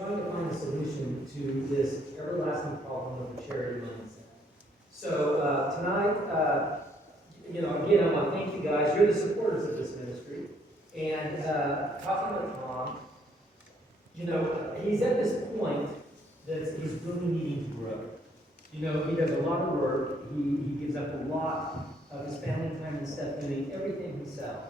trying to find a solution to this everlasting problem of the charity mindset. So tonight, again, I want to thank you guys. You're the supporters of this ministry. And talking with Tom, he's at this point that he's really needing to grow. He does a lot of work. He gives up a lot of his family time and stuff doing everything himself.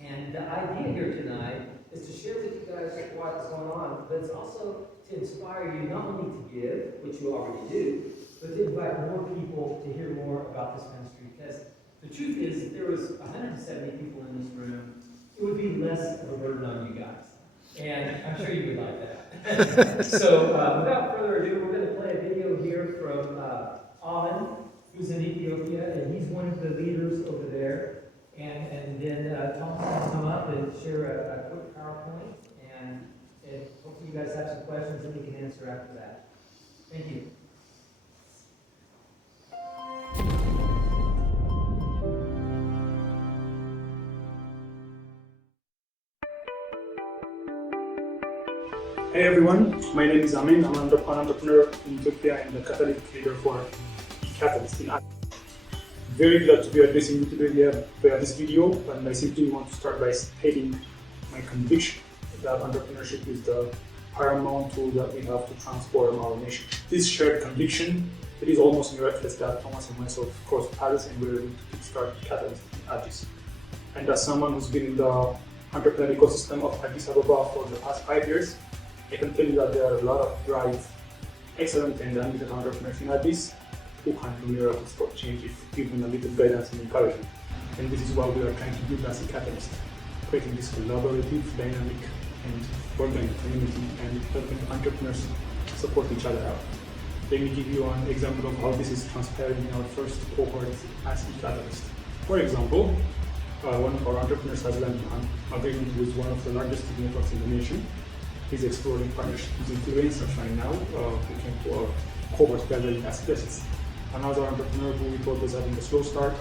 And the idea here tonight is to share with you guys what's going on, but it's also to inspire you not only to give, which you already do, but to invite more people to hear more about this ministry. Because the truth is, if there was 170 people in this room, it would be less of a burden on you guys. And I'm sure you would like that. So without further ado, we're going to play a video here from Amen, who's in Ethiopia, and he's one of the leaders over there. And then Tom's going to come up and share a quick PowerPoint, and hopefully you guys have some questions that we can answer after that. Thank you. Hey everyone, my name is Amin. I'm an entrepreneur in Ethiopia and the catalytic leader for ECatalyst. Very glad to be addressing you today via this video, and I simply want to start by stating my conviction that entrepreneurship is the paramount tool that we have to transform our nation. This shared conviction, it is almost miraculous that Thomas and myself crossed paths and were able to kickstart Catalyst in Addis. And as someone who's been in the entrepreneurial ecosystem of Addis Ababa for the past 5 years, I can tell you that there are a lot of bright, excellent and ambitious entrepreneurs in Addis who can do miracles for change if given a little guidance and encouragement. And this is what we are trying to do as ECatalyst, creating this collaborative, dynamic, and organic community and helping entrepreneurs support each other out. Let me give you an example of how this is transpiring in our first cohort as ECatalyst. For example, one of our entrepreneurs has landed an agreement with one of the largest TV networks in the nation. He's exploring partnerships with influencers right now who came to our cohort gathering as guests. Another entrepreneur who we thought was having a slow start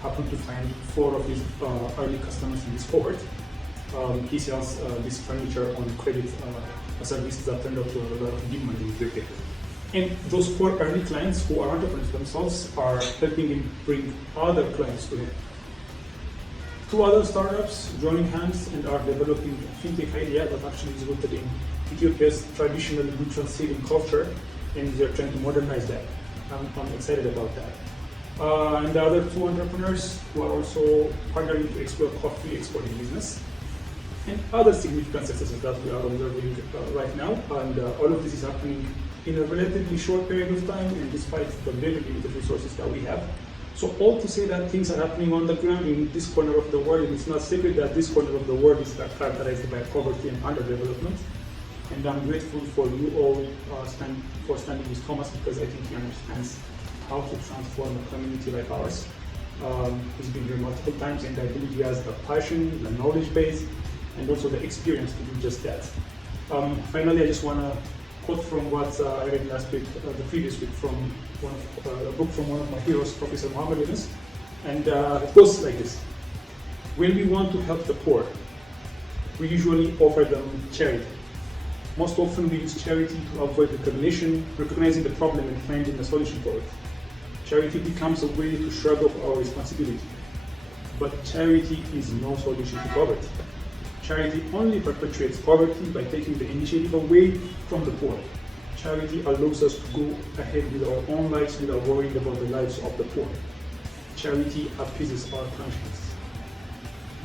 happened to find 4 of his early customers in this cohort. He sells this furniture on credit services that turned out to have a lot of demand in Ethiopia. And those 4 early clients who are entrepreneurs themselves are helping him bring other clients to him. 2 other startups joining hands and are developing a fintech idea that actually is rooted in Ethiopia's traditional mutual saving culture, and they're trying to modernize that. I'm excited about that. And the other 2 entrepreneurs who are also partnering to explore coffee exporting business, and other significant successes that we are observing right now. And all of this is happening in a relatively short period of time, and despite the very limited resources that we have. So all to say that things are happening on the ground in this corner of the world, and it's not secret that this corner of the world is characterized by poverty and underdevelopment. And I'm grateful for you all for standing with Thomas, because I think he understands how to transform a community like ours. He's been here multiple times, and I believe he has the passion, the knowledge base, and also the experience to do just that. Finally, I just want to quote from what I read last week, the previous week, from a book from one of my heroes, Professor Muhammad Yunus, and it goes like this: when we want to help the poor, we usually offer them charity. Most often we use charity to avoid recognition, recognizing the problem and finding a solution for it. Charity becomes a way to shrug off our responsibility. But charity is no solution to poverty. Charity only perpetuates poverty by taking the initiative away from the poor. Charity allows us to go ahead with our own lives without worrying about the lives of the poor. Charity appeases our conscience.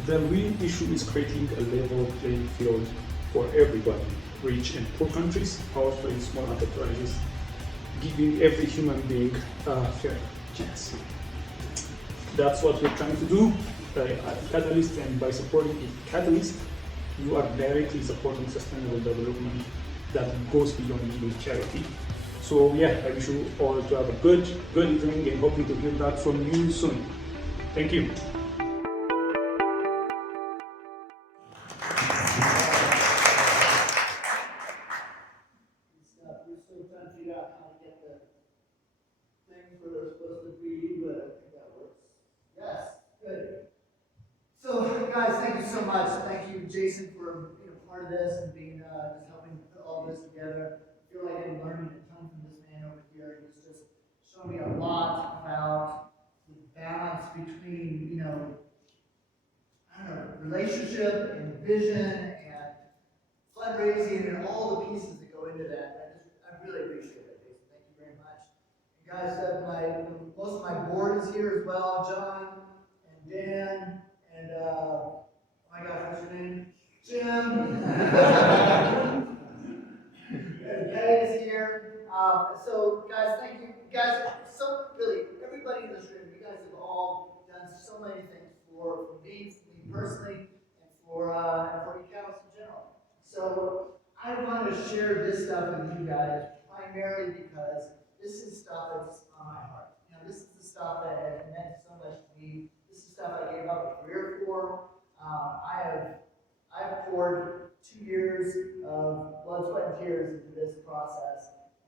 The real issue is creating a level playing field for everybody, rich and poor countries, powerful and small enterprises, giving every human being a fair chance. That's what we're trying to do at Catalyst, and by supporting Catalyst, you are directly supporting sustainable development that goes beyond giving charity. So yeah, I wish you all to have a good evening, and hoping to hear back from you soon. Thank you. Guys, thank you so much. Thank you, Jason, for being a part of this and being just helping put all this together. showed me a lot about the balance between, I don't know, relationship and vision and fundraising and all the pieces that go into that. I really appreciate it, Jason. Thank you very much. And guys, most of my board is here as well. John and Dan and oh my gosh, what's your name? Jim. And Kate is here. So guys, thank you. You guys, really, everybody in this room, you guys have all done so many things for me personally, and for ECatalyst in general. So I want to share this stuff with you guys primarily because this is stuff that's on my heart. This is the stuff that has meant so much to me. This is stuff I gave up a career for. I've poured 2 years of blood, sweat, and tears into this process,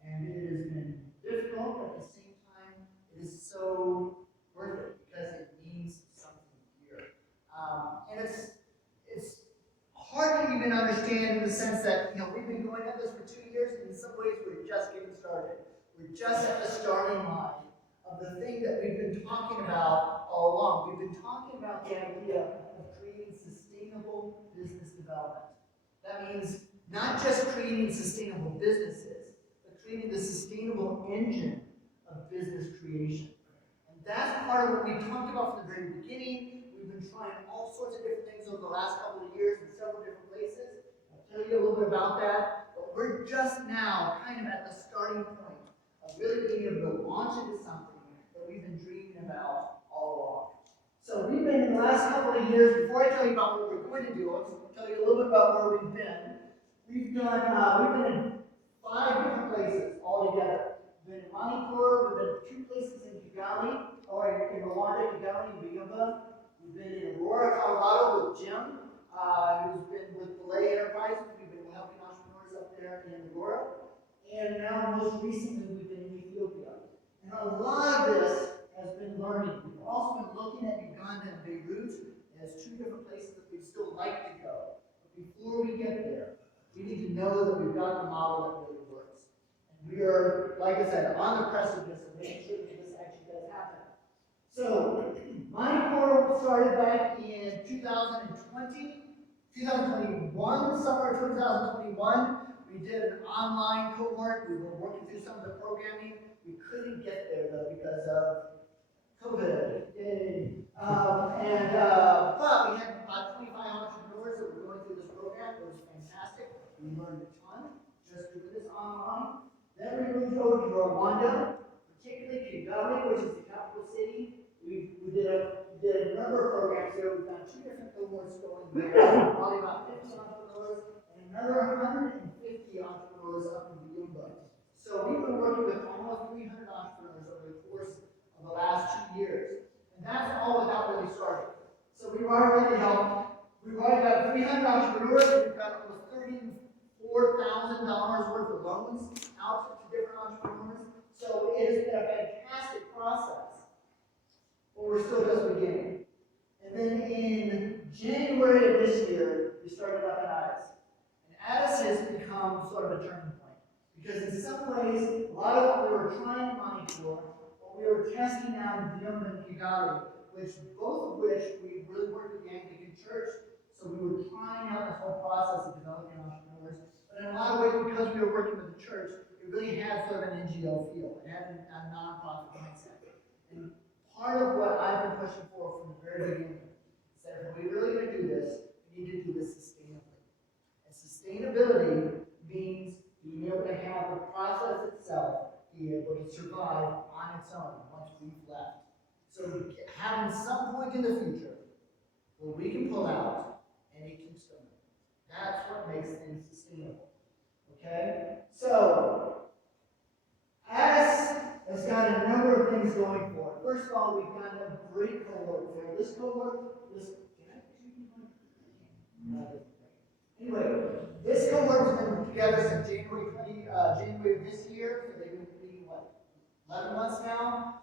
and it has been difficult, but at the same time, it is so worth it because it means something here. And it's hard to even understand in the sense that we've been going at this for 2 years, and in some ways we're just getting started. We're just at the starting line of the thing that we've been talking about all along. We've been talking about the idea of creating sustainable business development. That means not just creating sustainable businesses, but creating the sustainable engine of business creation. And that's part of what we talked about from the very beginning. We've been trying all sorts of different things over the last couple of years in several different places. I'll tell you a little bit about that. But we're just now kind of at the starting point of really being able to launch into something that we've been dreaming about all along. So we've been in the last couple of years, before I tell you about what we're going to do, I'll tell you a little bit about where we've been. We've been in 5 different places altogether. We've been in Manipur, we've been in 2 places in Kigali, or in Rwanda, Kigali, and Byumba. We've been in Aurora, Colorado with Jim, who's been with Belay Enterprises. We've been helping entrepreneurs up there in Aurora. And now, most recently, we've been in Ethiopia. And a lot of this has been learning. We've also been looking at Uganda and Beirut as 2 different places that we'd still like to go. But before we get there, we need to know that we've got the model that really works. And we are, like I said, on the precipice of making sure that this actually does happen. So, my core started back in 2021, summer of 2021. We did an online cohort. We were working through some of the programming. We couldn't get there though because of COVID. Yay. But we had about 25 entrepreneurs that were going through this program. It was fantastic. We learned a ton just doing this online. Then we moved over to Rwanda, particularly Kigali, which is the capital city. We did a number of programs there. We've got 2 different cohorts going there, probably about 50 entrepreneurs, and another 150 entrepreneurs up in Byumba. So we've been working with almost 300 entrepreneurs over the course of the last 2 years. And that's all without really starting. So we've already got 300 entrepreneurs, and we've got almost $34,000 worth of loans out to different entrepreneurs. So it has been a fantastic process. But we're still just beginning. And then in January of this year, we started up in Addis. And Addis has become sort of a turning point. Because in some ways, a lot of what we were trying money for, what we were testing out in Byumba and Kigali, both of which we really worked with the Anglican Church, so we were trying out this whole process of developing entrepreneurs. But in a lot of ways, because we were working with the church, it really had sort of an NGO feel. It had a nonprofit mindset. And part of what I've been pushing for from the very beginning is that if we're really going to do this, we need to do this sustainably. And sustainability means being able to have the process itself be able to survive on its own once we've left. So having some point in the future where we can pull out and it keeps going. That's what makes things sustainable. Okay? So, Addis has got a number of things going for it. First of all, we've got a great cohort there. This cohort, anyway, this cohort has been together since January of this year, so they've been meeting, 11 months now.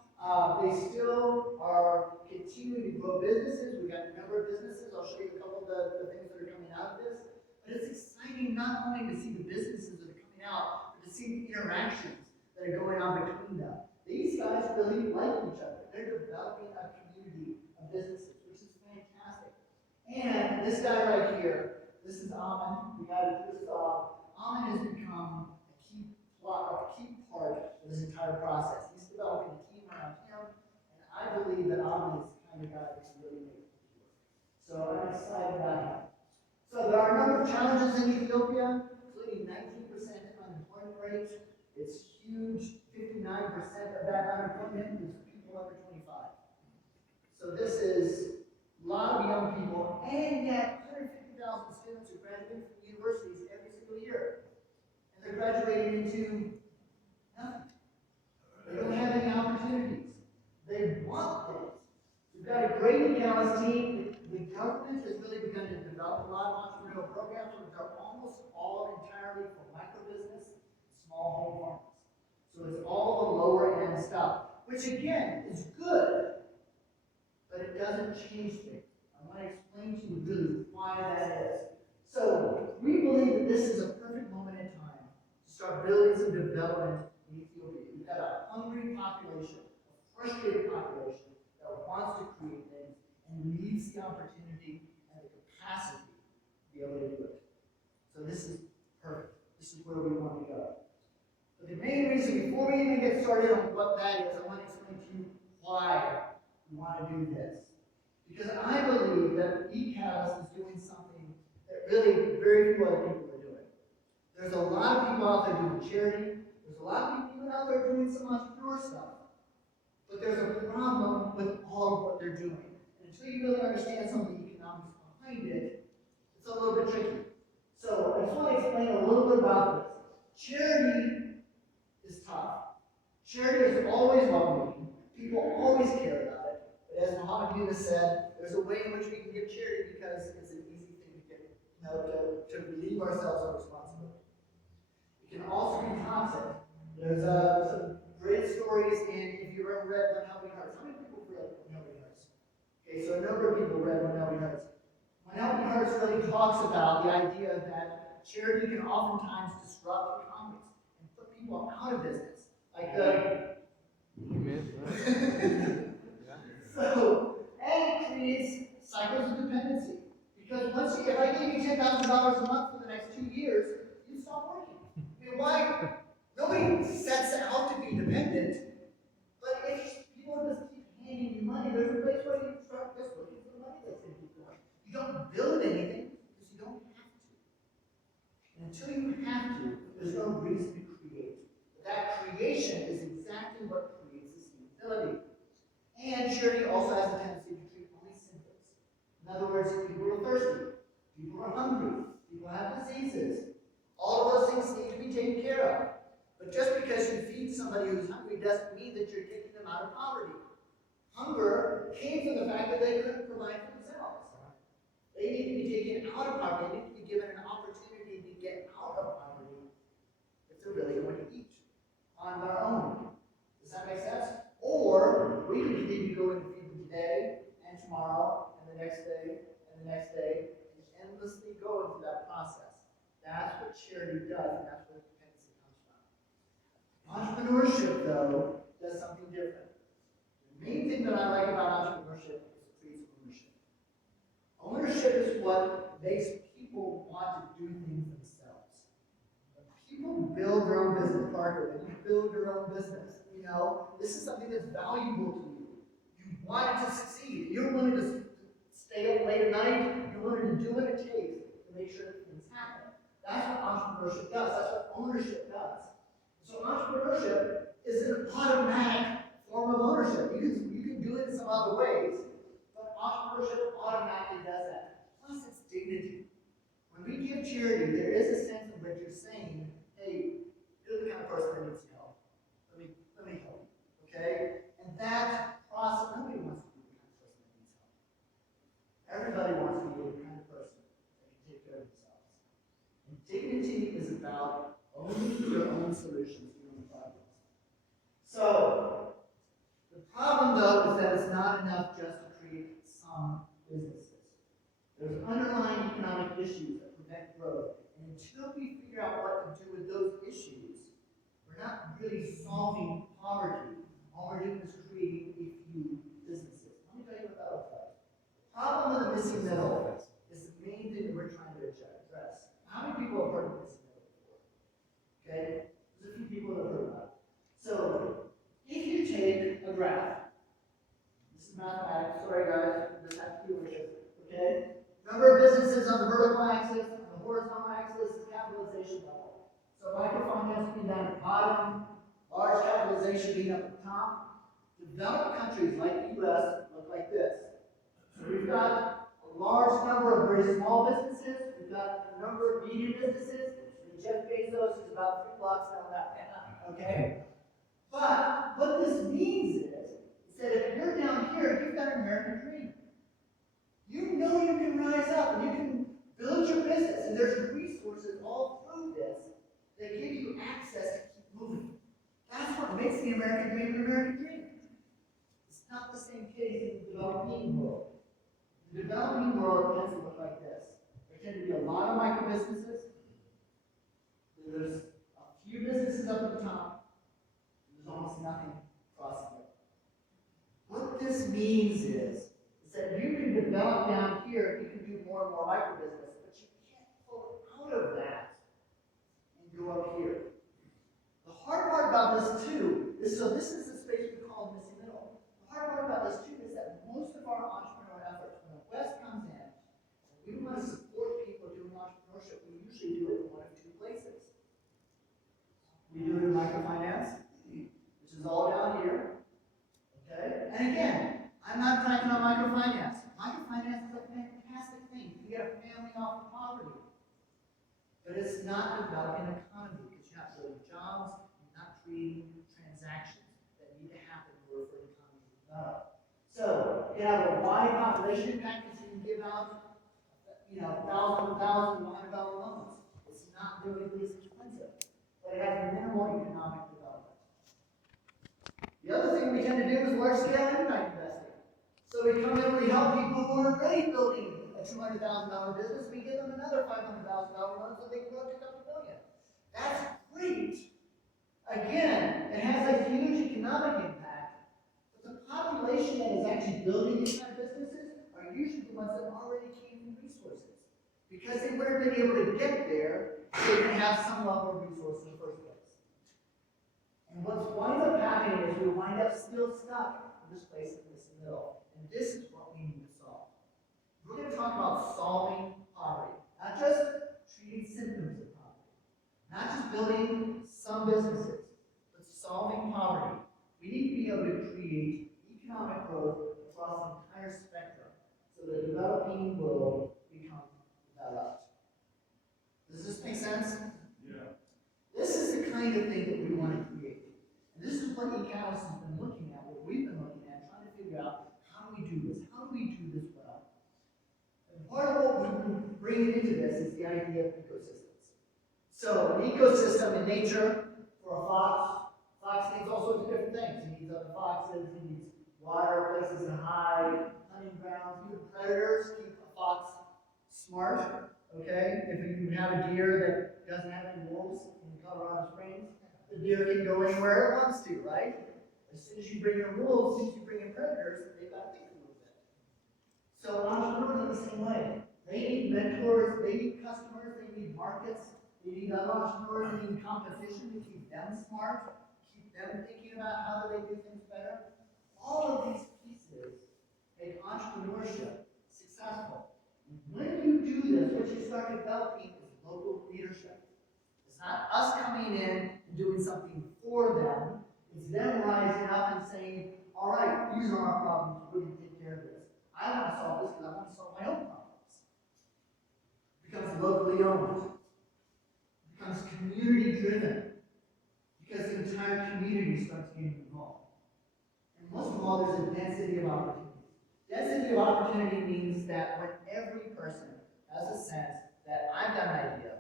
They still are continuing to grow businesses. We've got a number of businesses. I'll show you a couple of the things that are coming out of this. But it's exciting not only to see the businesses that are coming out, but to see the interactions that are going on between them. these guys really like each other. They're developing a community of businesses, which is fantastic. And this guy right here, this is Amin, the guy that just saw. Amin has become a key part of this entire process. He's developing a team around him, and I believe that Amin is the kind of guy that can really make it work. So I'm excited about him. So there are a number of challenges in Ethiopia, including 19% unemployment rate. It's huge. 59% of that unemployment is people under 25. So this is a lot of young people, and yet 150,000 students are graduating from universities every single year. And they're graduating into nothing. They don't have any opportunities. They want things. We've got a great ECatalyst team. The government has really begun to develop a lot of entrepreneurial programs, which are almost all entirely for microbusiness, small home farms. So it's all the lower end stuff, which again is good, but it doesn't change things. I want to explain to you really why that is. So we believe that this is a perfect moment in time to start building some development in Ethiopia. You've got a hungry population, a frustrated population that wants to create things and needs the opportunity and the capacity to be able to do it. So this is perfect. This is where we want to go. But the main reason, before we even get started on what that is, I want to explain to you why we want to do this. Because I believe that ECatalyst is doing something that really very few other people are doing. There's a lot of people out there doing charity. There's a lot of people even out there doing some entrepreneur stuff. But there's a problem with all of what they're doing. And until you really understand some of the economics behind it, it's a little bit tricky. So I just want to explain a little bit about this. Charity is tough. Charity is always welcoming. People always care about it. But as Muhammad Yunus said, there's a way in which we can give charity because it's an easy thing to get, to relieve ourselves of responsibility. It can also be toxic. There's some great stories in, if you ever read When Helping Hearts. How many people read When Helping Hearts? Okay, so a number of people read When Helping Hearts. When Helping Hearts really talks about the idea that charity can oftentimes disrupt economies and put people out of business. Like the so, and it creates cycles of dependency. Because once if I gave you $10,000 a month for the next 2 years, you'd stop working. I mean, why? Nobody sets out to be dependent. But if people just keep handing you money, there's a place where you start just looking for the money that's in people. You don't build anything because you don't have to. And until you have to, there's no reason to create. But that creation is exactly what creates this utility. And charity also has a tendency to treat only symptoms. In other words, people are thirsty, people are hungry, people have diseases. All of those things need to be taken care of. But just because you feed somebody who's hungry doesn't mean that you're taking them out of poverty. Hunger came from the fact that they couldn't provide for themselves. They need to be taken out of poverty. They need to be given an opportunity to get out of poverty if they're really going to eat on their own. Does that make sense? Or we can continue to go and feed them today and tomorrow and the next day and the next day and endlessly go into that process. That's what charity does, and that's where the dependency comes from. Entrepreneurship, though, does something different. The main thing that I like about entrepreneurship is it creates ownership. Ownership is what makes people want to do things themselves. When people build their own business, Parker, when you build your own business, this is something that's valuable to you. You want it to succeed. You're willing to stay up late at night. You're willing to do what it takes to make sure that things happen. That's what entrepreneurship does. That's what ownership does. So entrepreneurship is an automatic form of ownership. You can do it in some other ways, but entrepreneurship automatically does that. Plus, it's dignity. When we give charity, there is a sense in which you're saying, hey, you're the kind of person that needs help. Let me help you. Okay? And that process, nobody wants to be the kind of person that needs help. Everybody wants to be the kind of person that can take care of themselves. And dignity is about owning your own solutions to your own problems. So, the problem though is that it's not enough just to create some businesses. There's underlying economic issues that prevent growth. And until we figure out what to do with those issues, we're not really solving poverty. graph. This is mathematics. Sorry guys, just have to deal with it. Okay? Number of businesses on the vertical axis, on the horizontal axis is capitalization level. So microfinance being down at the bottom, large capitalization being up at the top. Developed countries like the US look like this. So we've got a large number of very small businesses, we've got a number of medium businesses, and Jeff Bezos is about 3 blocks down that path. Okay? But what this means is that if you're down here, you've got an American dream. You know you can rise up and you can build your business, and there's resources all through this that give you access to keep moving. That's what makes the American dream an American dream. It's not the same case in the developing world. The developing world tends to look like this. There tend to be a lot of micro businesses. There's a few businesses up at the top. There's almost nothing crossing it. What this means is that you can develop down here, you can do more and more micro business, but you can't pull out of that and go up here. The hard part about this too is, so this is the space we call missing middle. The hard part about this too is that most of our entrepreneurial efforts, when the West comes in, and we want to support people doing entrepreneurship, we usually do it in one of two places. We do it in microfinance, which is all down here. Okay? And again, I'm not talking about microfinance. Microfinance is a fantastic thing. You get a family off of poverty. But it's not developing an economy because you're not building jobs, you're not creating transactions that need to happen in order for the economy to develop. So you have a wide population impact because you can give out, $1,000, $100 loans. It's not really least expensive, but it has minimal economic development. The other thing we tend to do is large-scale impact investing. So we come in and we help people who are already building a $200,000 business. We give them another $500,000 loan so they can go up to a couple million. That's great. Again, it has a huge economic impact, but the population that is actually building these kind of businesses are usually the ones that already came from resources. Because they would have been able to get there, they didn't have some level of resource in the first place. And what winds up happening is we wind up still stuck in this place in this middle. And this is what we need to solve. We're going to talk about solving poverty, not just treating symptoms of poverty, not just building some businesses, but solving poverty. We need to be able to create economic growth across the entire spectrum so the developing world becomes developed. Does this make sense? Yeah. This is the kind of thing that we want to create. And this is what ECatalyst has been looking at, what we've been looking at, trying to figure out how do we do this? How do we do this well? And part of what we've been bringing into this is the idea of ecosystems. So an ecosystem in nature for a fox needs all sorts of different things. He needs other foxes, he needs water, places to hide, hunting grounds, even predators keep a fox smart. Okay? If you have a deer that doesn't have any wolves in Colorado Springs, the deer can go anywhere it wants to, right? As soon as you bring in wolves, as soon as you bring in predators, they've got to think a little bit. So entrepreneurs are the same way. They need mentors, they need customers, they need markets, they need other entrepreneurs, they need competition to keep them smart, keep them thinking about how do they do things better. All of these pieces make entrepreneurship successful. When you do this, what you start developing is local leadership. It's not us coming in and doing something for them. It's them rising up and saying, all right, these are our problems, we're going to take care of this. I want to solve this because I want to solve my own problems. It becomes locally owned. It becomes community driven. Because the entire community starts getting involved. And most of all, there's a density of opportunity. Density of opportunity means that when every person has a sense that I've got an idea,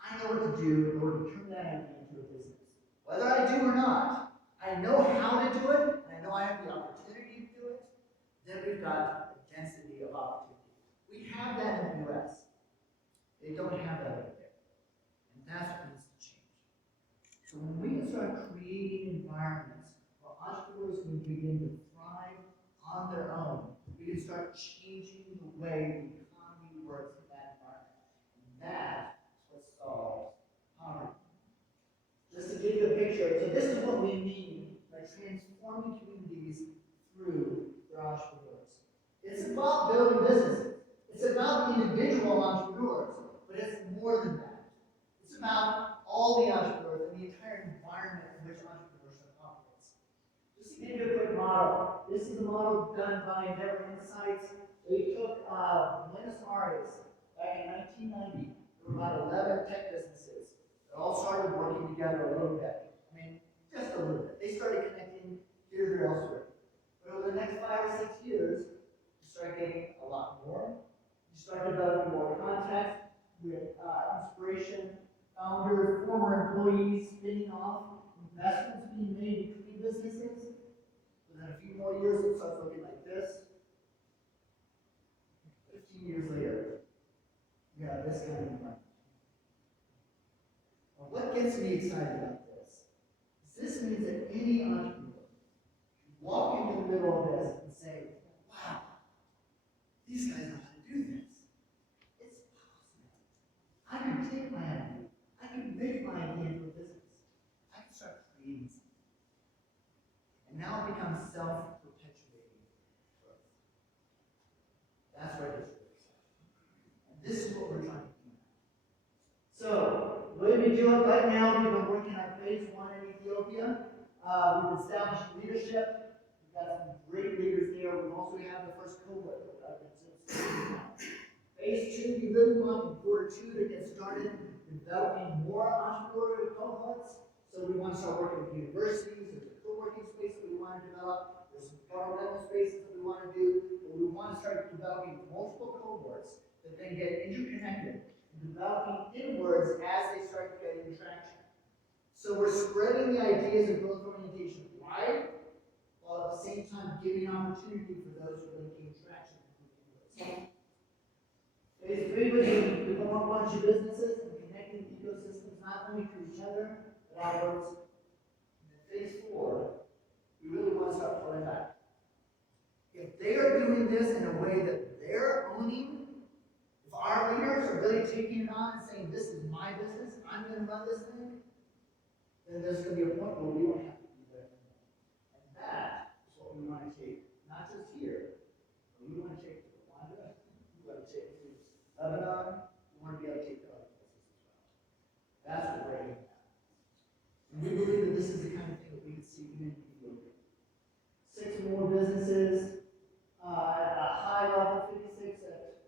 I know what to do in order to turn that idea into a business. Whether I do or not, I know how to do it, and I know I have the opportunity to do it, then we've got a density of opportunity. We have that in the US. They don't have that over there. And that's what needs to change. So when we can start creating environments where entrepreneurs can begin to thrive on their own, we can start changing the way the economy works in that environment. And that's what solves poverty. Just to give you a picture, so this is what we mean by transition transforming communities through their entrepreneurs. It's about building businesses. It's about the individual entrepreneurs, but it's more than that. It's about all the entrepreneurs and the entire environment in which entrepreneurship operates. Just to give you a quick model, this is a model done by Endeavor Insights. They took Buenos Aires back in 1990. There were about 11 tech businesses that all started working together a little bit. I mean, just a little bit. They started connecting here, there, elsewhere. But over the next 5 or 6 years, you start getting a lot more. You start developing more contacts with inspiration, founders, former employees spinning off, investments being made between businesses. Within a few more years, it starts looking like this. 15 years later, you have this kind of environment. Well, what gets me excited about this is this means that any entrepreneur can walk into the middle of this and say, wow, these guys know how to do this. It's possible. I can take my idea. I can make my idea into a business. I can start creating something. And now it becomes self-perpetuating growth. That's where this really exciting. And this is what we're trying to do now. So, the way we do it right now, we've been working on phase 1 in Ethiopia. We've established leadership. We've got some great leaders there. We also have the first cohort. Phase 2, we really want in quarter 2 to get started developing more entrepreneurial cohorts. So we want to start working with universities. There's a co-working space that we want to develop. There's some governmental spaces that we want to do. But we want to start developing multiple cohorts that then get interconnected and developing inwards as they start getting traction. So we're spreading the ideas of growth orientation wide, while at the same time giving opportunity for those who really gain traction. Phase 3 would be become a bunch of businesses and connecting ecosystems not only to each other, but outwards. And then phase 4, we really want to start pulling back. If they are doing this in a way that they're owning, if our leaders are really taking it on and saying, this is my business, I'm going to run this thing, then there's going to be a point where we won't have to be there anymore. And that is what we want to take, not just here, but we want to take to Rwanda, we want to take to Lebanon, we want to be able to take to other places as well. That's what we're aiming at. And we believe that this is the kind of thing that we can see even in Ethiopia. 6 more businesses at a high level, 56 at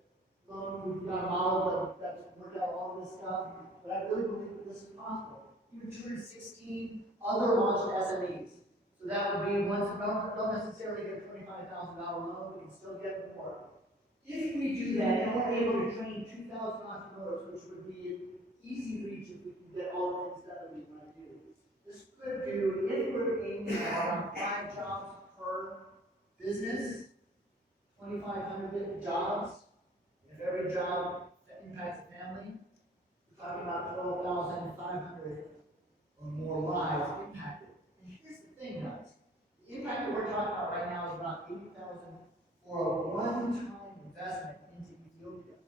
loan. We've got a model that's worked out all of this stuff, but I really believe that this is possible. Even 216 other launched SMEs. So that would be ones that don't necessarily get a $25,000 loan, we can still get more. If we do that, and we're able to train 2,000 entrepreneurs, which would be an easy reach if we can get all the things done that we want to do. This could do, if we're aiming at around 5 jobs per business, 2,500 jobs. If every job impacts a family, we're talking about 12,500 or more lives impacted. And here's the thing, guys. The impact that we're talking about right now is about 80,000 for a one-time investment into Ethiopia.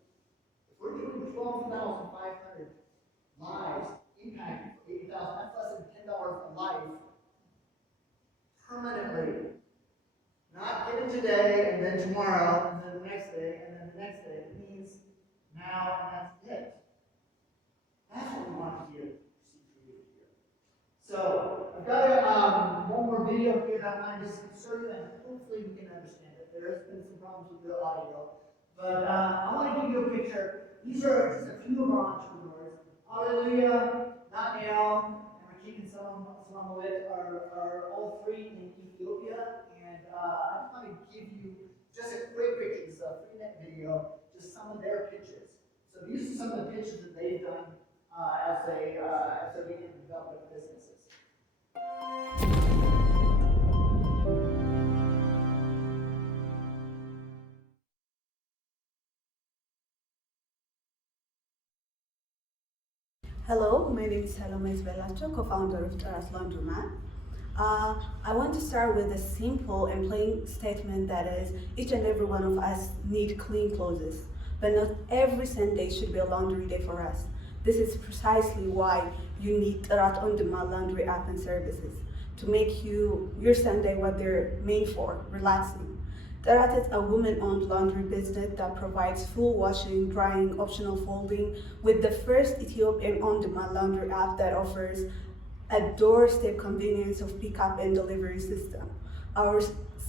If we're doing 12,500 lives impacted for 80,000, that's less than $10 a life permanently. Not given today and then tomorrow and then the next day and then the next day. It means now and that's it. That's what we want to see created here. So I've got one more video here that I want to just insert you and hopefully we can understand it. There has been some problems with the audio. But I want to give you a picture. These are just a few of our entrepreneurs. Hallelujah, Nathaniel, and Rakik and Salamowit are all 3 in Ethiopia. And I just want to give you just a quick picture. This is a 3-minute video, just some of their pitches. So these are some of the pitches that they've done as they're beginning to develop their businesses. Hello, my name is Salome Belacho, co-founder of Taras Laundromat. I want to start with a simple and plain statement that is, each and every one of us need clean clothes, but not every Sunday should be a laundry day for us. This is precisely why you need Taras on-demand laundry app and services. to make your Sunday what they're made for, relaxing. Darat is a woman-owned laundry business that provides full washing, drying, optional folding, with the first Ethiopian on-demand laundry app that offers a doorstep convenience of pickup and delivery system. Our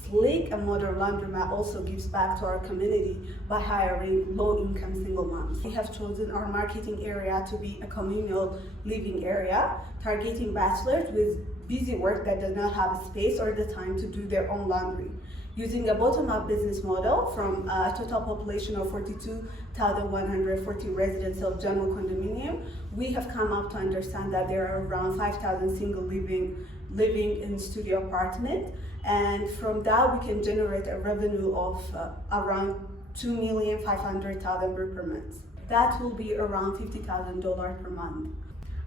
sleek and modern laundromat also gives back to our community by hiring low-income single moms. We have chosen our marketing area to be a communal living area, targeting bachelors with busy work that does not have space or the time to do their own laundry. Using a bottom-up business model from a total population of 42,140 residents of Jammu condominium, we have come up to understand that there are around 5,000 single living in studio apartment, and from that we can generate a revenue of around 2,500,000 per month. That will be around $50,000 per month.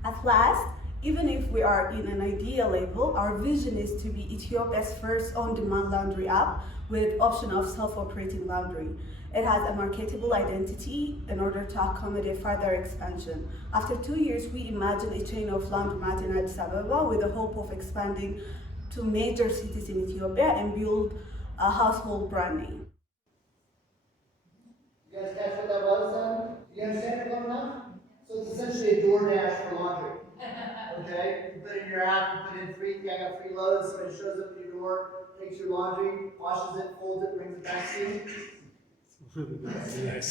At last, even if we are in an ideal level, our vision is to be Ethiopia's first on-demand laundry app with option of self-operating laundry. It has a marketable identity in order to accommodate further expansion. After 2 years, we imagine a chain of laundromat in Addis Ababa with the hope of expanding to major cities in Ethiopia and build a household brand name. You guys catch what that was then? Do you understand it well enough? So it's essentially a DoorDash for laundry. Okay? You put in your app, you put in I got free loads, somebody shows up at your door, takes your laundry, washes it, folds it, brings it back to you. Yes.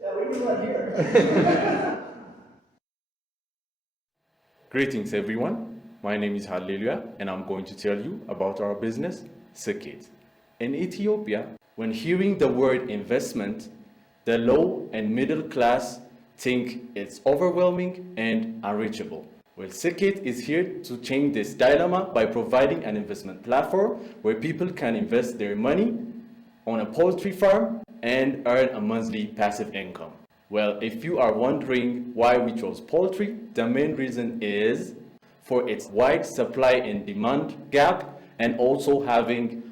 Yeah, we do one here. Greetings everyone, my name is Hallelujah and I'm going to tell you about our business, ECatalyst. In Ethiopia, when hearing the word investment, the low and middle class think it's overwhelming and unreachable. Well, ECatalyst is here to change this dilemma by providing an investment platform where people can invest their money on a poultry farm and earn a monthly passive income. Well, if you are wondering why we chose poultry, the main reason is for its wide supply and demand gap and also having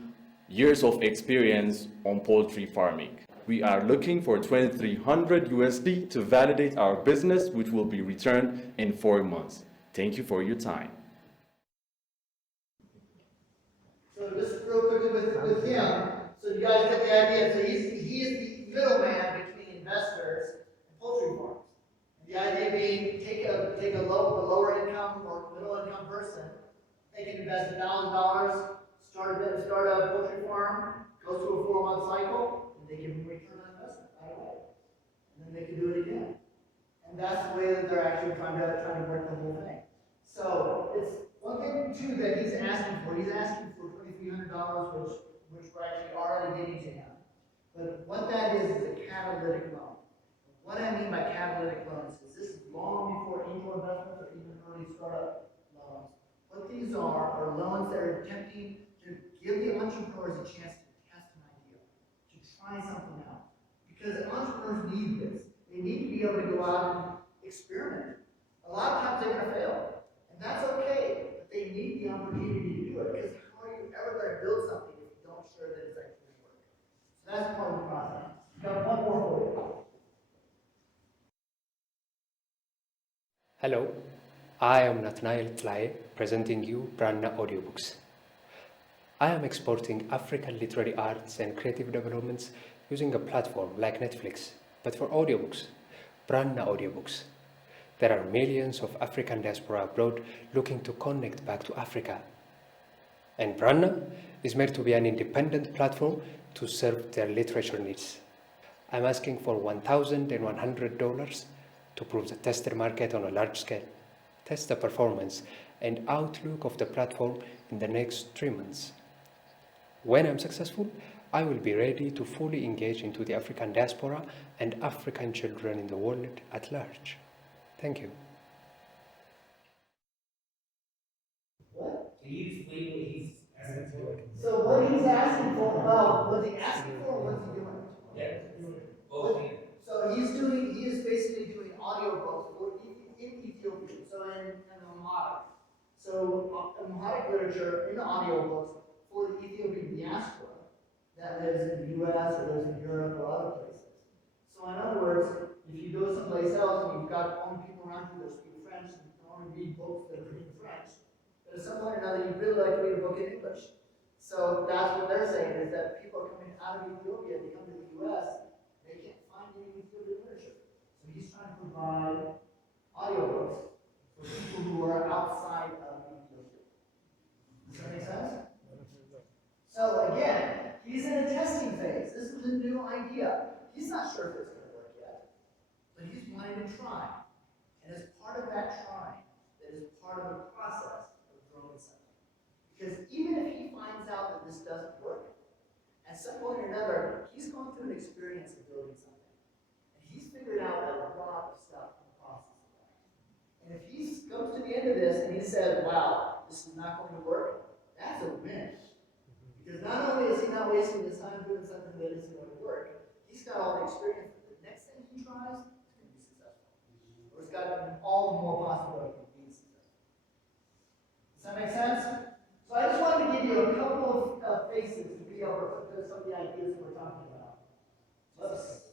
years of experience on poultry farming. We are looking for 2,300 USD to validate our business, which will be returned in 4 months. Thank you for your time. So just real quickly with him, so you guys get the idea. So he is the middleman between investors and poultry farms. And the idea being take a lower income or middle income person, they can invest $1,000, start a poultry farm, go through a 4-month cycle, and they can return on investment right away. And then they can do it again. And that's the way that they're actually trying to work the whole thing. So it's one thing too that he's asking for. He's asking for $2,300, which we're actually already getting to him. But what that is a catalytic loan. What I mean by catalytic loans is this is long before angel investments or even early startup loans. What these are loans that are attempting to give the entrepreneurs a chance to test an idea, to try something out. Because entrepreneurs need this. They need to be able to go out and experiment. A lot of times they're going to fail. And that's okay. But they need the opportunity to do it. Because how are you ever going to build something if you don't sure that it's actually going to work? So that's part of the process. Got one more for you. Hello, I am Nathanael Tlae, presenting you Branna Audiobooks. I am exporting African literary arts and creative developments using a platform like Netflix, but for audiobooks, Branna Audiobooks. There are millions of African diaspora abroad looking to connect back to Africa. And Branna is made to be an independent platform to serve their literature needs. I'm asking for $1,100 to prove the tester market on a large scale, test the performance and outlook of the platform in the next 3 months. When I'm successful, I will be ready to fully engage into the African diaspora and African children in the world at large. Thank you. What? He's asking for. So what he's asking for, well, what's he asking for or what's he doing? Yeah. What- So he is basically doing audiobooks in Ethiopia, so in Amharic. So Amharic literature in audiobooks for the Ethiopian diaspora that lives in the US or lives in Europe or other places. So in other words, if you go someplace else and you've got only people around you that speak French and you can only read books that are written in French, that at some point or another, you'd really like to read a book in English. So that's what they're saying, is that people are coming out of Ethiopia, they come to the US, they can't find any Ethiopian literature. So he's trying to provide audiobooks for people who are outside of Ethiopia. Does that make sense? So again, he's in a testing phase. This is a new idea. He's not sure if it's going to work yet, but he's wanting to try. And as part of that trying, that is part of the process of growing something. Because even if he finds out that this doesn't work, at some point or another, he's gone through an experience of building something. And he's figured out a lot of stuff in the process of that. And if he comes to the end of this and he says, wow, this is not going to work, that's a win. Because not only is he not wasting his time doing something that isn't going to work, he's got all the experience. The next thing he tries is going to be successful. Or it's got all the more possibility of being successful. Does that make sense? So I just wanted to give you a couple of faces to be able to put some of the ideas that we're talking about. Whoops.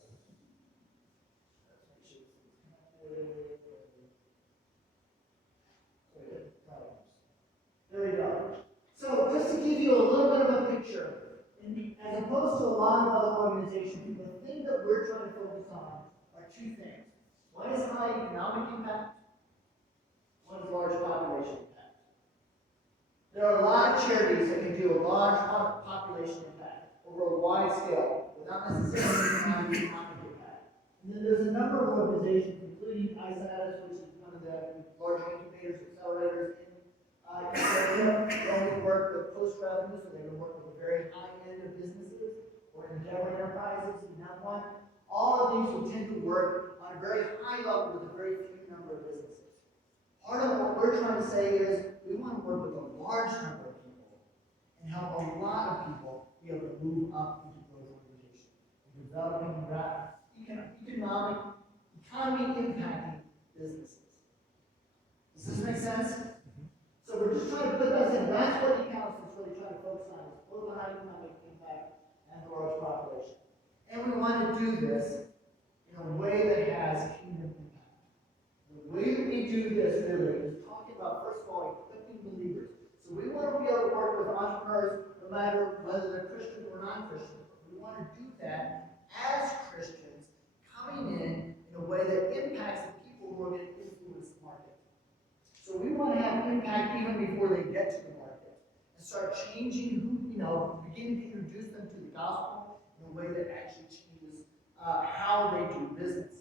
There we go. So just to give you a little bit of a picture, as opposed to a lot of other organizations, the thing that we're trying to focus on are two things. One is high economic impact, one is large population impact. There are a lot of charities that can do a large population impact over a wide scale without necessarily having economic impact. And then there's a number of organizations, including ECatalyst, which is one of the large incubators, accelerators in Ethiopia. They only work with post-revenue, so they can work with the very high end of businesses, or Endeavor Enterprises, and that one. All of these will tend to work on a very high level with a very few number of businesses. Part of what we're trying to say is we want to work with a large number of people and help a lot of people be able to move up into growth organizations and developing economy impacting businesses. Does this make sense? So we're just trying to put those in. That's what ECatalyst is really trying to focus on, is both the high economic impact and the large population. And we want to do this in a way that has kingdom impact. The way that we do this really is talking about, first of all, equipping believers. So we want to be able to work with entrepreneurs no matter whether they're Christian or non-Christian. We want to do that as Christians, coming in a way that impacts the people who are going to influence the market. So we want to have impact even before they get to the market and start changing beginning to introduce them to the gospel in a way that actually changes how they do business.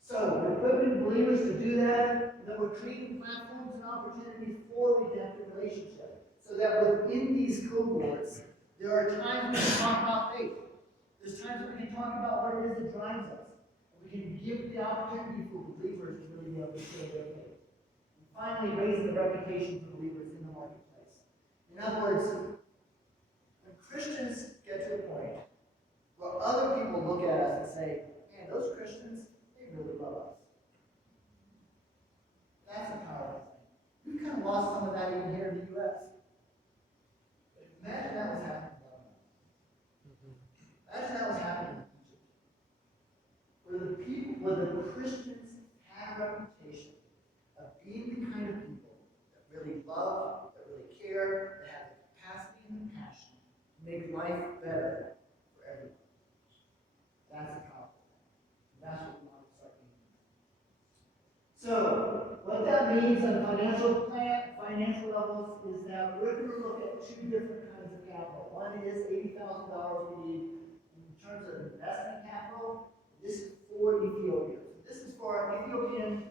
So we're equipping believers to do that, and then we're creating platforms and opportunities for redemptive relationship. So that within these cohorts, there are times we can talk about faith. There's times that we can talk about what it is that drives us. And we can give the opportunity for believers to really be able to share their faith. Finally, raising the reputation for believers in the marketplace. In other words, when Christians get to a point where other people look at us and say, man, those Christians, they really love us. That's a powerful thing. We've kind of lost some of that even here in the U.S. Imagine that was happening in Lebanon. Imagine that was happening in Egypt. Where the Christians had a reputation of being the kind of people that really love, that really care, that have the capacity and the passion to make life better for everyone. That's a powerful thing. That's what we want to start doing. So, what that means on financial levels is that we're going to look at two different kinds of capital. One is $80,000 we need in terms of investment capital. This is for Ethiopia. This is for Ethiopian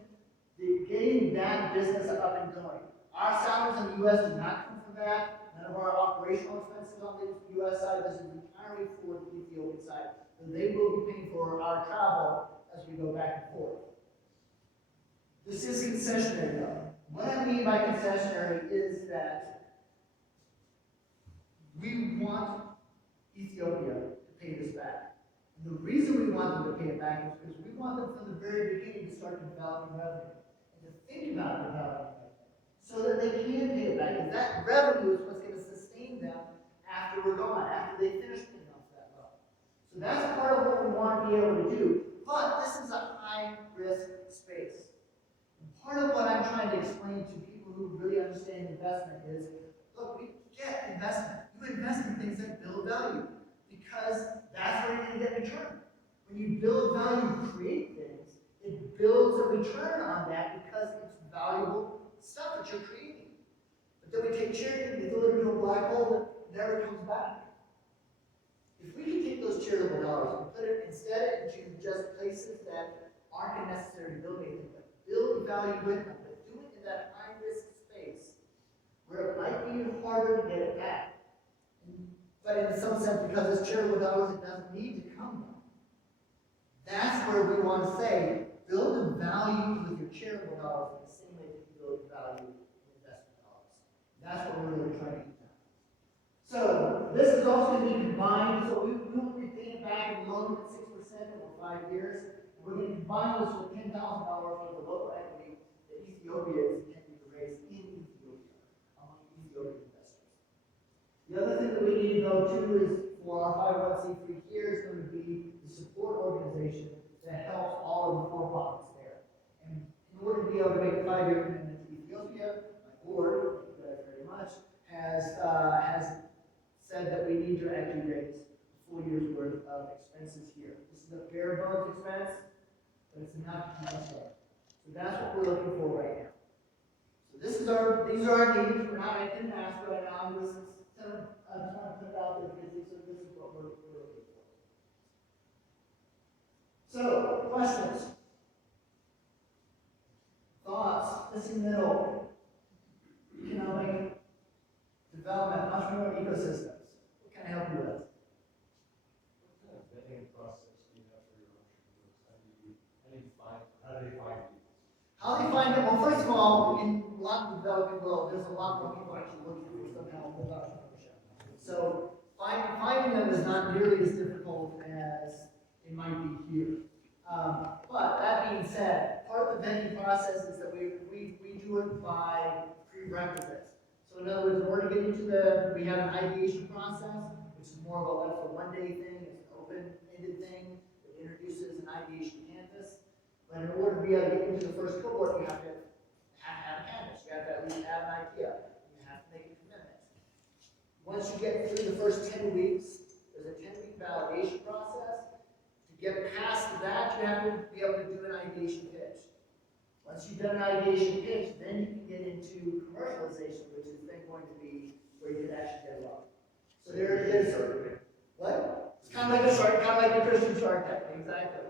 getting that business up and going. Our salaries in the U.S. do not come from that. None of our operational expenses on the U.S. side. This is entirely for the Ethiopian side. So they will be paying for our travel as we go back and forth. This is concessionary though. What I mean by concessionary is that we want Ethiopia to pay this back. And the reason we want them to pay it back is because we want them from the very beginning to start developing revenue. To think about developing revenue so that they can pay it back. Because that revenue is what's going to sustain them after we're gone, after they finish paying off that loan. So that's part of what we want to be able to do. But this is a high-risk space. And part of what I'm trying to explain to people who really understand investment is, look, we get investment. You invest in things that build value because that's where you're going to get return. When you build value, create things, it builds a return on that because it's valuable stuff that you're creating. But then we take charity, we throw it into a black hole that never comes back. If we can take those charitable dollars and put it instead into just places that aren't necessary to build anything, but build value with them, but do it in that high-risk space where it might be harder to get it back. But in some sense, because it's charitable dollars, it doesn't need to come back. That's where we want to say, build a value with your charitable dollars in the same way that you build value in investment dollars. That's what we're really trying to do. So this is also going to be combined, so we will be paying back in loan at 6% over 5 years. And we're going to combine this with $10,000 for the local equity that Ethiopia is intending to raise in Ethiopia among Ethiopian investors. The other thing that we need though too is for our 501c3 here is going to be the support organization that helps all of the for-profits there. And in order to be able to make a 5-year commitment to Ethiopia, my board, thank you guys very much, has said that we need to actually raise a full year's worth of expenses here. This is a bare bones expense, but it's enough to keep us going. So that's what we're looking for right now. So these are our needs. We're not making an ask right now. I'm just trying to put it out there because this is what we're looking for. So, questions? Thoughts? This in the middle. Economic development, entrepreneurial ecosystems. What can I help you with? What kind of vetting process do you have for your entrepreneurs? How do they find you? How they find it? Well, first of all, in a lot of the developing world, there's a lot more people actually looking for some help with entrepreneurship. So finding them is not nearly as difficult as it might be here. But that being said, part of the vetting process is that we do it by prerequisites. So in other words, in order to get into we have an ideation process, which is more of a one-day thing. It's an open-ended thing that introduces an ideation canvas. But in order to be able to get into the first cohort, you have to have a canvas. You have to at least have an idea. You have to make a commitment. Once you get through the first 10 weeks, there's a 10-week validation process. To get past that, you have to be able to do an ideation pitch. Once you've done an ideation pitch, then you can get into commercialization, which is then going to be where you can actually get it up. So there it is. What? It's kind of like a Christian Shark Tank, exactly.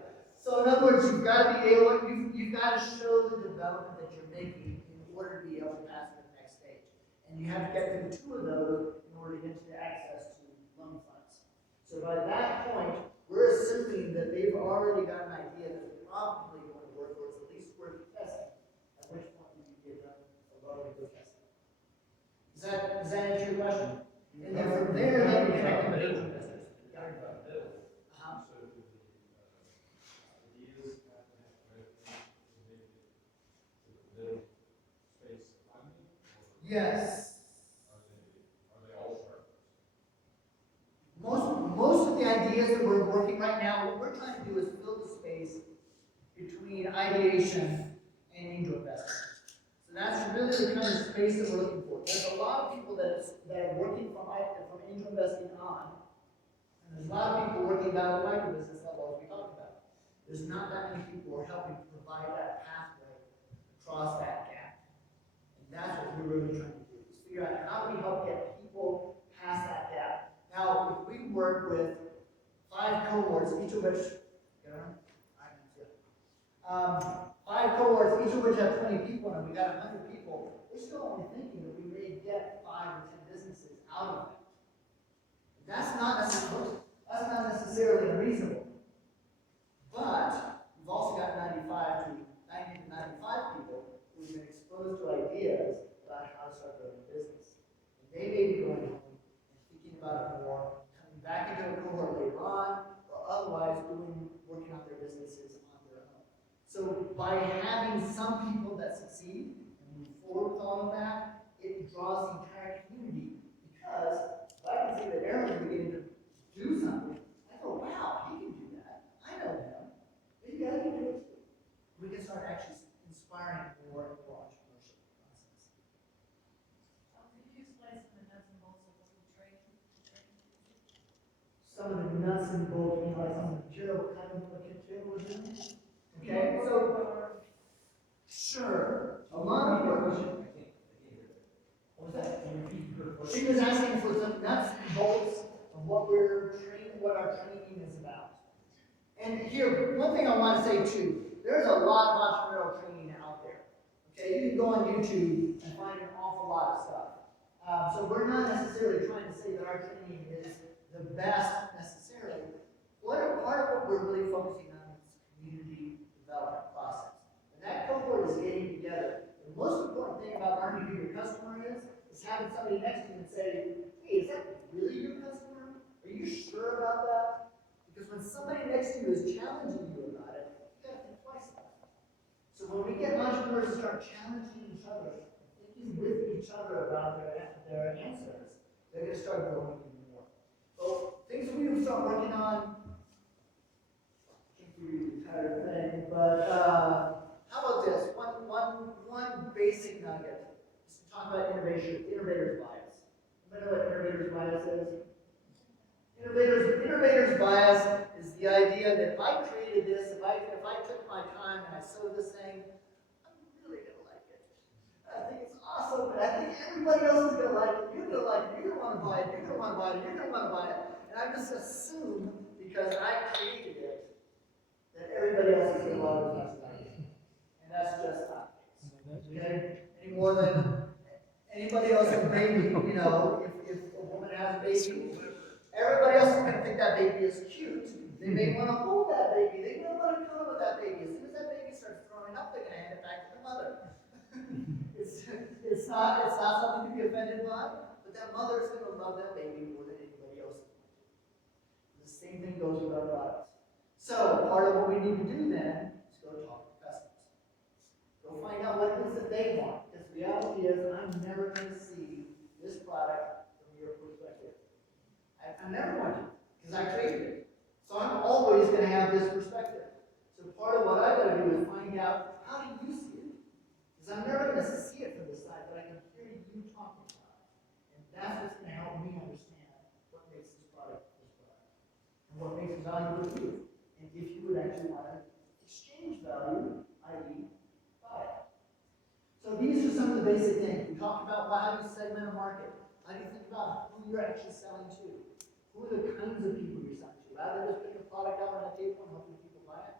So in other words, you've got to be able, you've got to show the development that you're making in order to be able to pass to the next stage. And you have to get through 2 of those in order to get to the access to loan funds. So by that point, we're assuming that they've already got an idea that it's probably going to work, or it's at least worth testing. At which point you can give them a loan and go test it. Does that answer your question? And then from there, then you connect them with angel investors. Uh-huh. Yes. Are they all sharp? Most of the ideas that we're working right now, what we're trying to do is fill the space between ideation and angel investment. So that's really the kind of space that we're looking for. There's a lot of people that are working from angel investing on, and there's a lot of people working down at the micro business level as we talked about. There's not that many people who are helping to provide that pathway across that gap. And that's what we're really trying to do, is figure out how do we help get people past that gap. Now, if we work with 5 cohorts, each of which, 5 cohorts, each of which have 20 people in them, we got 100 people, we're still only thinking that we may get 5 or 10 businesses out of that. That's not necessarily unreasonable. But we've also got 90 to 95 people who've been exposed to ideas about how to start building a business. And they may be going home and thinking about it more, coming back into a cohort later on, or otherwise working on their businesses on their own. So by having some people that succeed and move forward with all of that, it draws the entire community because this in both, like some material kind of materialism. Okay, so sure, a lot of work. What was that? She was asking for the nuts and bolts of what what our training is about. And here, one thing I want to say too, there's a lot of entrepreneurial training out there. Okay, you can go on YouTube and find an awful lot of stuff. So we're not necessarily trying to say that our training is the best necessarily. Part of what we're really focusing on is community development process. And that cohort is getting together. The most important thing about learning who your customer is having somebody next to you and say, hey, is that really your customer? Are you sure about that? Because when somebody next to you is challenging you about it, you have to think twice about it. So when we get entrepreneurs to start challenging each other, thinking with each other about their answers, they're going to start growing even more. So things we will start working on, I can't give you the entire thing, but how about this? One basic nugget. Talk about innovator's bias. Anybody know what innovator's bias is? Innovator's bias is the idea that if I created this, if I took my time and I sewed this thing, I'm really gonna like it. I think it's awesome, but I think everybody else is gonna like it. You're gonna like it. You're gonna want to buy it. You're gonna want to buy it. You're gonna want to buy it. And I just assume because I created it that everybody else is gonna love it as much as I do. And that's just not the case. Okay? Any more than anybody else's baby, if a woman has a baby, everybody else is going to think that baby is cute. They may want to hold that baby. They may want to cuddle with that baby. As soon as that baby starts throwing up, they're going to hand it back to the mother. it's not something to be offended by, but that mother is going to love that baby more than anybody else. The same thing goes with our products. So part of what we need to do then is go talk to customers. Go find out what it is that they want. Because the reality is, I'm never going to see this product from your perspective. I'm never going to, because I created it. So I'm always going to have this perspective. So part of what I've got to do is find out, how do you see it? Because I'm never going to see it from this side, but I can hear you talking about it. And that's what's going to help me understand what makes this product, and what makes it valuable to you. And if you would actually want to exchange value, i.e., buy it. So these are some of the basic things. We talked about how do you segment a market? How do you think about who you're actually selling to? Who are the kinds of people you're selling to? Rather than just putting a product out on a table and hoping people buy it,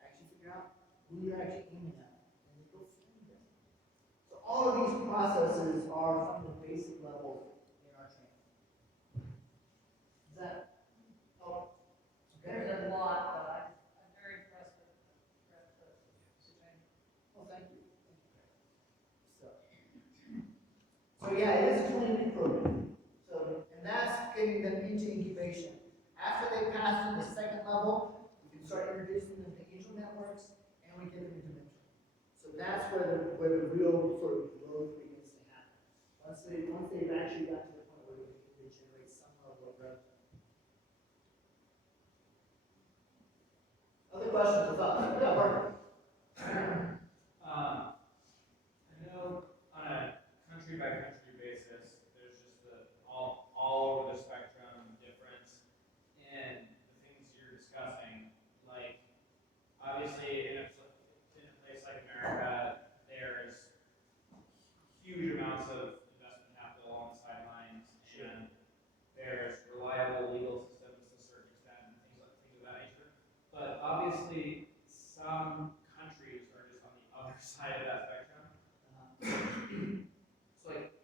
actually figure out who you're actually aiming at. And then go find them. So all of these processes are from the basic level in our training. Is that? Oh, okay. There's a lot, but I'm very impressed with the training. Well, thank you. So yeah, it is a 20-week program. And that's getting them into incubation. After they pass through the second level, we can start introducing them to angel networks, and we get them into mentoring. So that's where the real sort of growth begins to happen. Once they've actually got to the point where they generate some level of revenue. Other questions or thoughts? Yeah, Mark. I know on a country by country basis, there's just all over the spectrum difference in the things you're discussing. Like, obviously, in a place like America, there's huge amounts of investment capital on the sidelines, and there's reliable legal systems to a certain extent, and things of that nature. But obviously, some countries are just on the other side of that spectrum. So, like,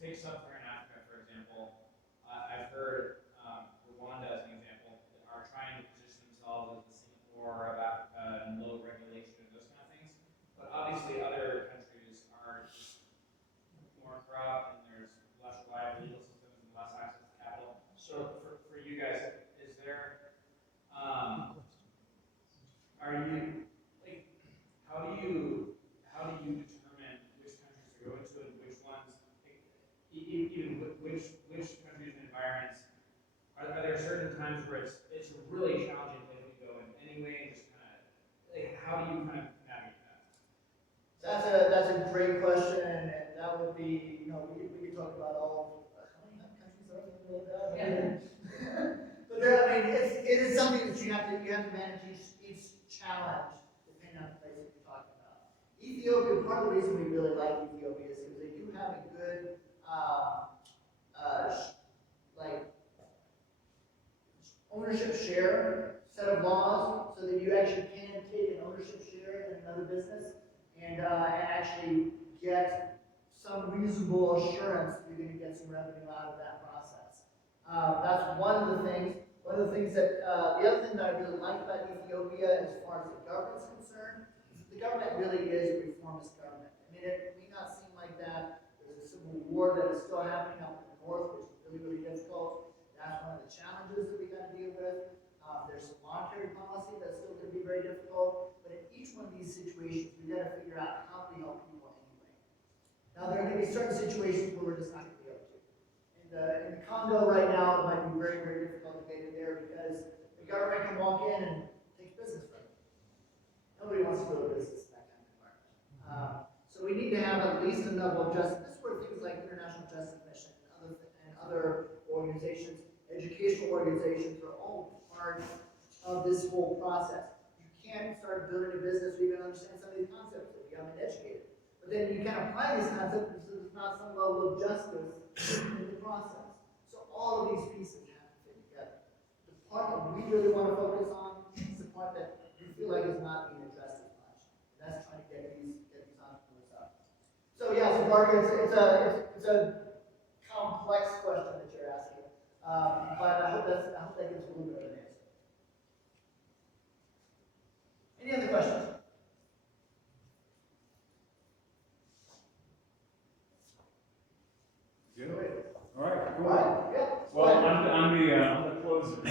take sub-Saharan Africa, for example. I've heard Rwanda, as an example, are trying to position themselves as the Singapore of Africa and low regulation and those kind of things. But obviously, other countries are just more corrupt, and there's less reliable legal systems and less access to capital. So, for you guys, is there are you like how do you determine which countries to go into and which ones, even which countries and environments are there certain times where it's a really challenging place to go in anyway, and just kind of like how do you kind of navigate that? That's a great question, and that would be, we could talk about all how many countries are there? Yeah. But there have to manage each challenge depending on the place that you're talking about. Ethiopia, part of the reason we really like Ethiopia is because they do have a good like ownership share set of laws, so that you actually can take an ownership share in another business and actually get some reasonable assurance that you're going to get some revenue out of that process. That's one of the things. One of the things that, the other thing that I really like about Ethiopia as far as the government's concerned, is the government really is a reformist government. I mean, it may not seem like that. There's a civil war that is still happening up in the north, which is really, really difficult. That's one of the challenges that we got to deal with. There's some monetary policy that's still going to be very difficult. But in each one of these situations, we got to figure out how do we help people anyway. Now, there are going to be certain situations where we're just not going to be able to. In the Congo right now, it might be very, very difficult to get in there because the government can walk in and take business from you. Nobody wants to go to business in that kind of environment. So we need to have at least a level of justice. This is where things like International Justice Mission and other organizations, educational organizations, are all part of this whole process. You can't start building a business or even understand some of these concepts if you haven't been educated. But then you can apply these concepts because there's not some level of justice in the process. So all of these pieces have to fit together. The part that we really want to focus on is the part that we feel like is not being addressed as much. And that's trying to get these entrepreneurs up. So yeah, so Barker, it's a complex question that you're asking. But I hope that gives a little bit of an answer. Any other questions? All right, cool. All right, yeah. Well, I'm the closer. I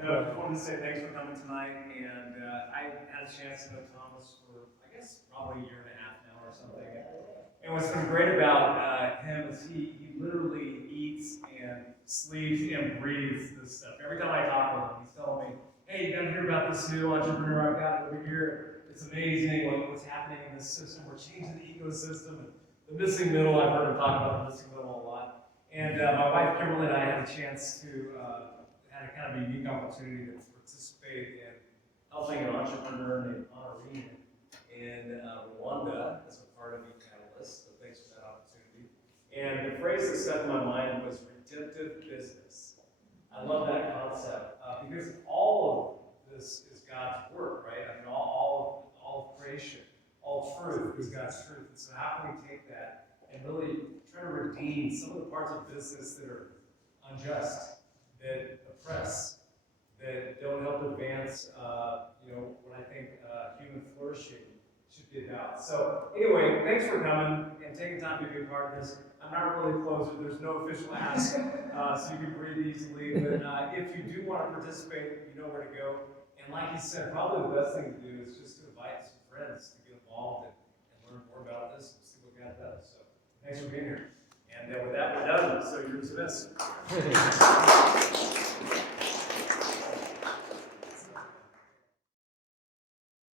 just wanted to say thanks for coming tonight, and I had a chance to know Thomas for, I guess, probably a year and a half now or something. And what's been great about him is he literally eats and sleeps and breathes this stuff. Every time I talk with him, he's telling me, hey, you gotta hear about this new entrepreneur I've got over here. It's amazing what's happening in this system. We're changing the ecosystem. The missing middle, I've heard him talk about the missing middle a lot. And my wife Kimberly and I had a chance to had a kind of unique opportunity to participate in helping an entrepreneur named Honorine in Rwanda as a part of ECatalyst. So thanks for that opportunity. And the phrase that stuck in my mind was redemptive business. I love that concept because all of this is God's work, right? I mean, all of creation, all truth is God's truth. And so how can we take that and really try to redeem some of the parts of business that are unjust, that oppress, that don't help advance, what I think human flourishing should be about. So anyway, thanks for coming and taking time to be a part of this. I'm not really a closer. There's no official ask, so you can breathe easily. But if you do want to participate, you know where to go. And like he said, probably the best thing to do is just to invite some friends to get involved and learn more about this and see what God does. So thanks for being here. And with that, we're done. So you're dismissed.